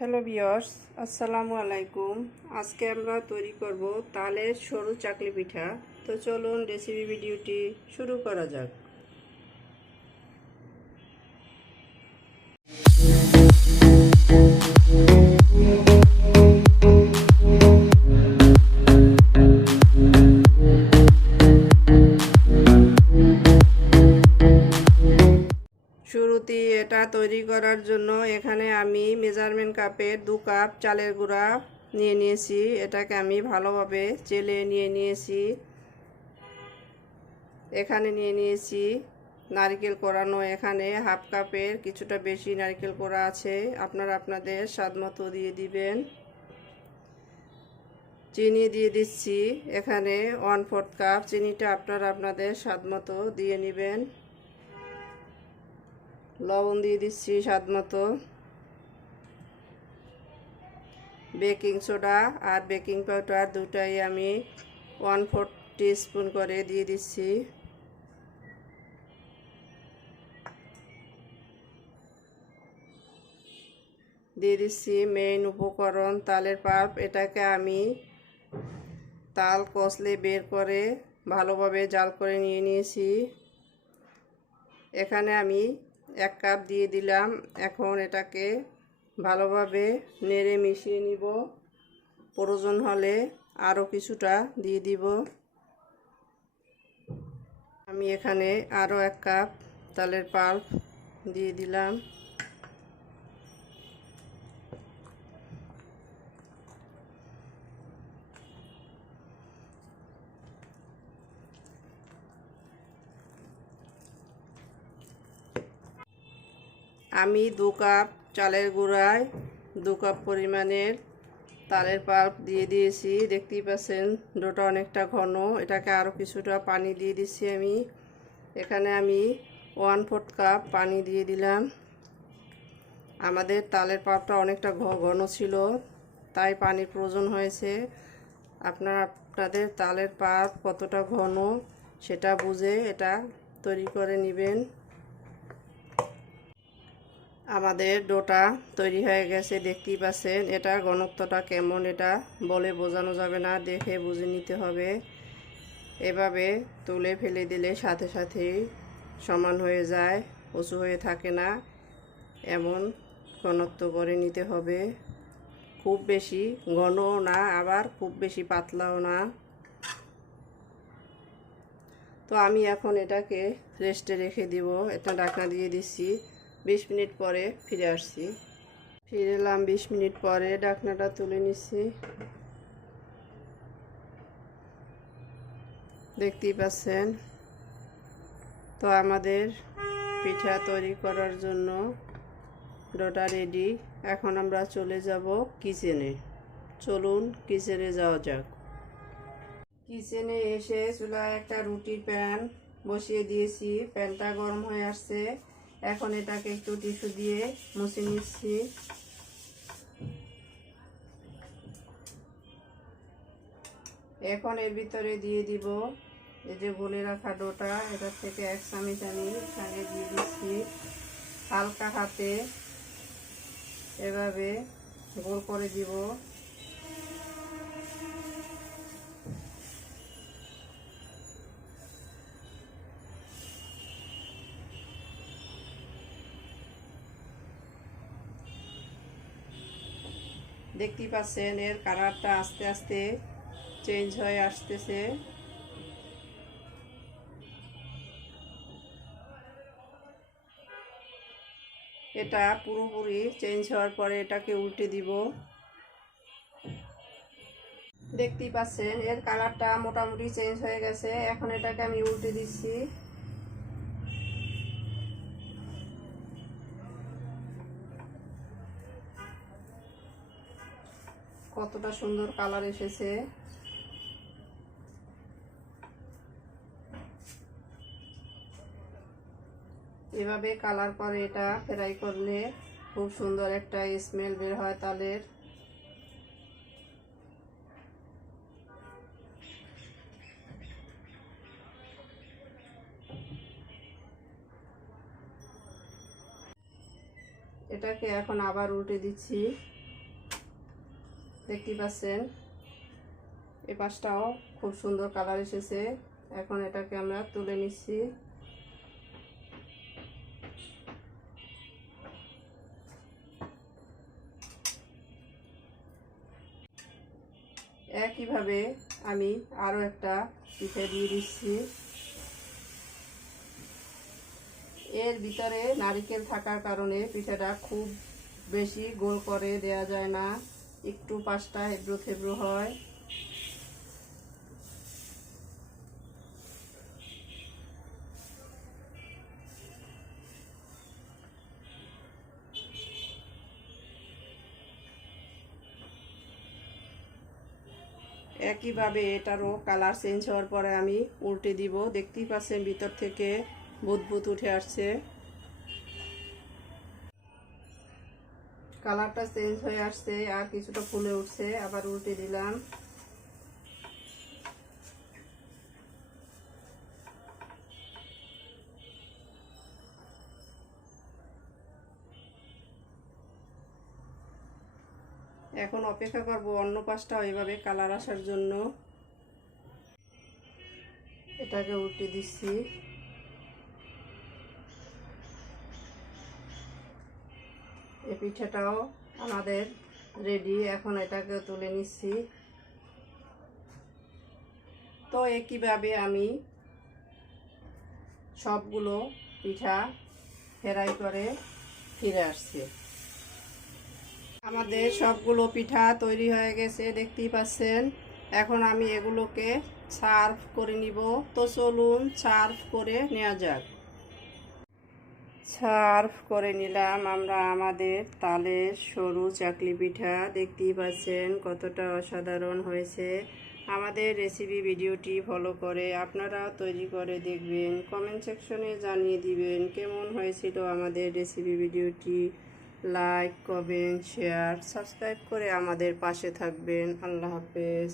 Hello বিয়র্স আসসালামু আলাইকুম। আজকে আমরা তৈরি করব তালের সরু চাকলি পিঠা। তো চলুন রেসিপি ভিডিওটি শুরু করা যাক। করার জন্য এখানে আমি মেজারমেন্ট কাপের দু কাপ চালের গুঁড়া নিয়ে নিয়েছি। এটাকে আমি ভালোভাবে চেলে নিয়ে নিয়েছি। এখানে নিয়ে নিয়েছি নারকেল কোরানো। এখানে হাফ কাপের কিছুটা বেশি নারকেল কোড়া আছে। আপনারা আপনাদের স্বাদ মতো দিয়ে দিবেন। চিনি দিয়ে দিচ্ছি। এখানে ওয়ান ফোর্থ কাপ চিনিটা আপনারা আপনাদের স্বাদ মতো দিয়ে নেবেন। লবণ দিয়ে দিচ্ছি স্বাদ মতো। বেকিং সোডা আর বেকিং পাউডার দুটাই আমি ওয়ান ফোর স্পুন করে দিয়ে দিচ্ছি। দিয়ে দিচ্ছি মেইন উপকরণ তালের পাল্প এটাকে আমি তাল কষলে বের করে ভালোভাবে জাল করে নিয়ে নিয়েছি। এখানে আমি এক কাপ দিয়ে দিলাম। এখন এটাকে ভালোভাবে নেড়ে মিশিয়ে নিব। প্রয়োজন হলে আরও কিছুটা দিয়ে দিব। আমি এখানে আরও এক কাপ তালের পাল্প দিয়ে দিলাম। আমি দু কাপ চালের গুঁড়ায় দু কাপ পরিমাণের তালের পাল্প দিয়ে দিয়েছি। দেখতেই পাচ্ছেন, ডোটা অনেকটা ঘন। এটাকে আরও কিছুটা পানি দিয়ে দিচ্ছি আমি। এখানে আমি ওয়ান ফোর্থ কাপ পানি দিয়ে দিলাম। আমাদের তালের পাপটা অনেকটা ঘন ছিল, তাই পানির প্রয়োজন হয়েছে। আপনারা, আপনাদের তালের পাপ কতটা ঘন সেটা বুঝে এটা তৈরি করে নেবেন। আমাদের ডোটা তৈরি হয়ে গেছে, দেখতেই পাচ্ছেন। এটা ঘনত্বটা কেমন, এটা বলে বোঝানো যাবে না, দেখে বুঝে নিতে হবে। এভাবে তুলে ফেলে দিলে সাথে সাথেই সমান হয়ে যায়, উঁচু হয়ে থাকে না। এমন ঘনত্ব করে নিতে হবে। খুব বেশি ঘনও না, আবার খুব বেশি পাতলাও না। তো আমি এখন এটাকে রেস্টে রেখে দিব। এটা ঢাকনা দিয়ে দিচ্ছি। বিশ মিনিট পরে ফিরে আসছি। ফিরে এলাম বিশ মিনিট পরে, ডাকনাটা তুলে নিচ্ছি। দেখতেই পাচ্ছেন? তো আমাদের পিঠা তৈরি করার জন্য ডোটা রেডি এখন আমরা চলে যাব কিচেনে চলুন কিচেনে যাওয়া যাক। কিচেনে এসে চুলায় একটা রুটির প্যান বসিয়ে দিয়েছি। প্যানটা গরম হয়ে আসছে। এখন এটাকে একটু টিস্যু দিয়ে মুছে নিচ্ছি। এখন এর ভিতরে দিয়ে দিব এই যে গলে রাখা ডোটা, এটার থেকে এক চামচ আমি এখানে দিয়ে দিচ্ছি। হালকা হাতে এভাবে গোল করে দিব। দেখতেই পাচ্ছেন, এর কালারটা আস্তে আস্তে চেঞ্জ হয়ে আসতেছে। এটা পুরোপুরি চেঞ্জ হওয়ার পরে এটাকে উল্টে দিব। দেখতেই পাচ্ছেন, এর কালারটা মোটামুটি চেঞ্জ হয়ে গেছে। এখন এটাকে আমি উল্টে দিচ্ছি। কতটা সুন্দর কালার এসেছে। এভাবে কালার করে এটা ফ্রাই করলে খুব সুন্দর একটা স্মেল বের হয় তালের। এটাকে এখন আবার উল্টে দিচ্ছি। দেখতেই পাচ্ছেন? এই পাশটাও খুব সুন্দর কালার এসেছে। এখন এটাকে আমরা তুলে নিচ্ছি। একইভাবে আমি আরও একটা পিঠে দিয়ে দিচ্ছি। এর ভিতরে নারিকেল থাকার কারণে পিঠাটা খুব বেশি গোল করে দেয়া যায় না। একটু পাঁচটা হেব্রো থেব্রো হয়। একইভাবে এটারও কালার চেঞ্জ হওয়ার পরে আমি উল্টে দিব। দেখতেই পাচ্ছেন ভিতর থেকে বুদবুদ উঠে আসছে। কালারটা চেঞ্জ হয়ে আসছে, আর কিছুটা ফুলে উঠছে, আবার উল্টে দিলাম। এখন অপেক্ষা করব অন্য পাশটা ওইভাবে কালার আসার জন্য। এটাকে উল্টে দিচ্ছি। পিঠাটাও আমাদের রেডি এখন এটাকে তুলে নিচ্ছি। তো একইভাবে আমি সবগুলো পিঠা ফেরাই করে ফিরে আসছি। আমাদের সবগুলো পিঠা তৈরি হয়ে গেছে, দেখতেই পাচ্ছেন। এখন আমি এগুলোকে সার্ভ করে নিব। তো চলুন সার্ভ করে নেওয়া যাক। সার্ভ করে নিলাম আমরা আমাদের তালের সরু চাকলি পিঠা। দেখতেই পাচ্ছেন কতটা অসাধারণ হয়েছে। আমাদের রেসিপি ভিডিওটি ফলো করে আপনারাও তৈরি করে দেখবেন। কমেন্ট সেকশনে জানিয়ে দিবেন কেমন হয়েছিল আমাদের রেসিপি ভিডিওটি। লাইক কমেন্ট শেয়ার সাবস্ক্রাইব করে আমাদের পাশে থাকবেন। আল্লাহ হাফেজ।